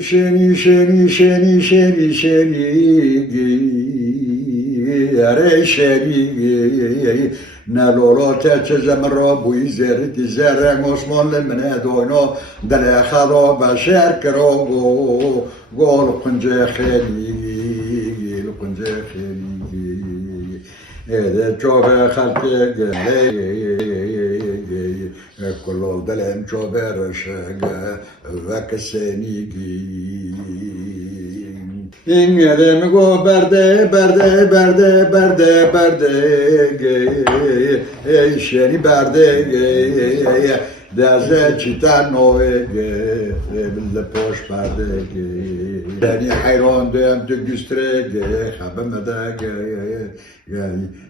شنی اره شنی نلولات چزم را بوی زرتی زرنگ عثمان لمنه دوینا دل خدا بشر کرو گل قنجه خیلی قنجه خیلی ایده چوبه خلقه گلی کلول دلم چوبه رشگه وکسنیگی این یادم گو برده ای شنی برده دازه چیتا نوه بل پوش برده دنی حیران دیم تو گستره خبم ده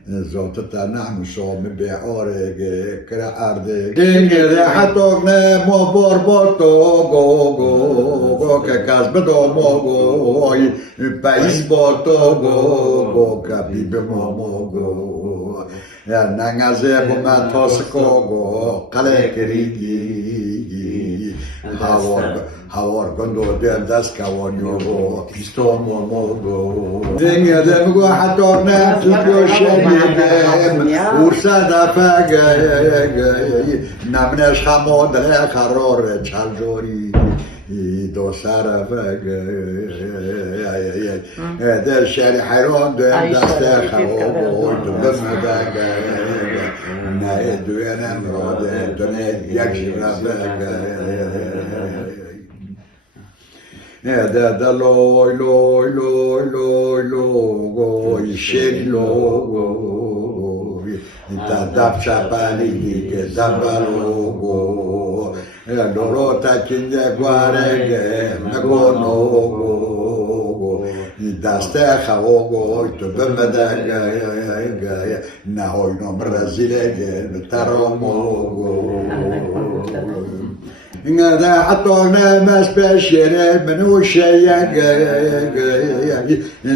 زوت تنعم شوم بعاره کرا عرده دینگه حتی نه ما بارباتو گو که کسب دو ما گوی پاییز باتو گو کبی به ما گو ننگازه بومن تاسکو گو قله کریگی هوار گندو دل دست کوانیو گو پیستون گو دنیا دم گو حتی نه تو شنیدم ورسا دفع گی نمنش خمو دل قرار چل جوری دو سرفه ده شری حیران دویم دست خواه تو بمده نه دوینم راده دونه یک شرفه ده لوی گوی شری لوی دب چپلی که دبلو گو لورو تاکینجه گوارگه مگونو گو دسته خواهو گوی تو بمده گه نهوی نو برزیلگه ترامو گو اینگه حتی نمس بشیره منوشه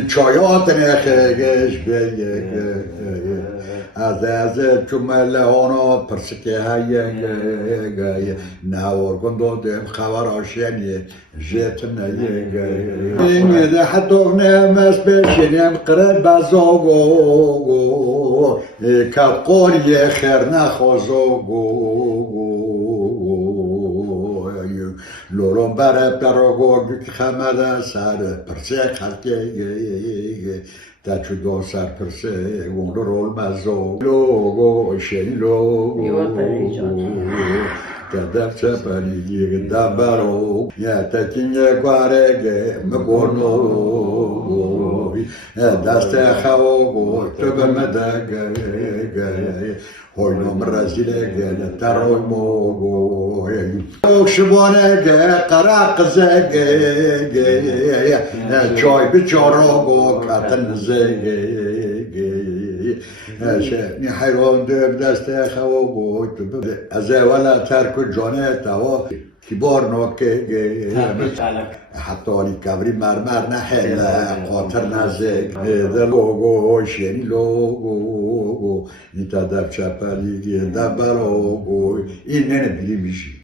چایات نخگش بگه از جمله هانا پرسکه های نهار کندو دیم خبر آشینی جت نیه اینگه حتی نمس بشیریم قرب بزاگو کب قوری خیر نخوزو لورم بره پراگو خمده سر پرسه خلقه تا چو دو سر پرسه اون رول مزو لوگو شلو تا دفچه پریگی دبرو یا تکینگه گوارگه مگونو دست خواهو تو بمده هوی نو مرزیلگه تروی موگو شبانگه قرقزگه چای بچارو کتن زگه شنی حیران دویم دست خواهو از اولا ترک جانه تاوا کبار نوکه حتی کبری مرمر نحله قاطر نزگ لوگو شنی لوگو این تا دب چپلی دب برو این نه بیلی میشی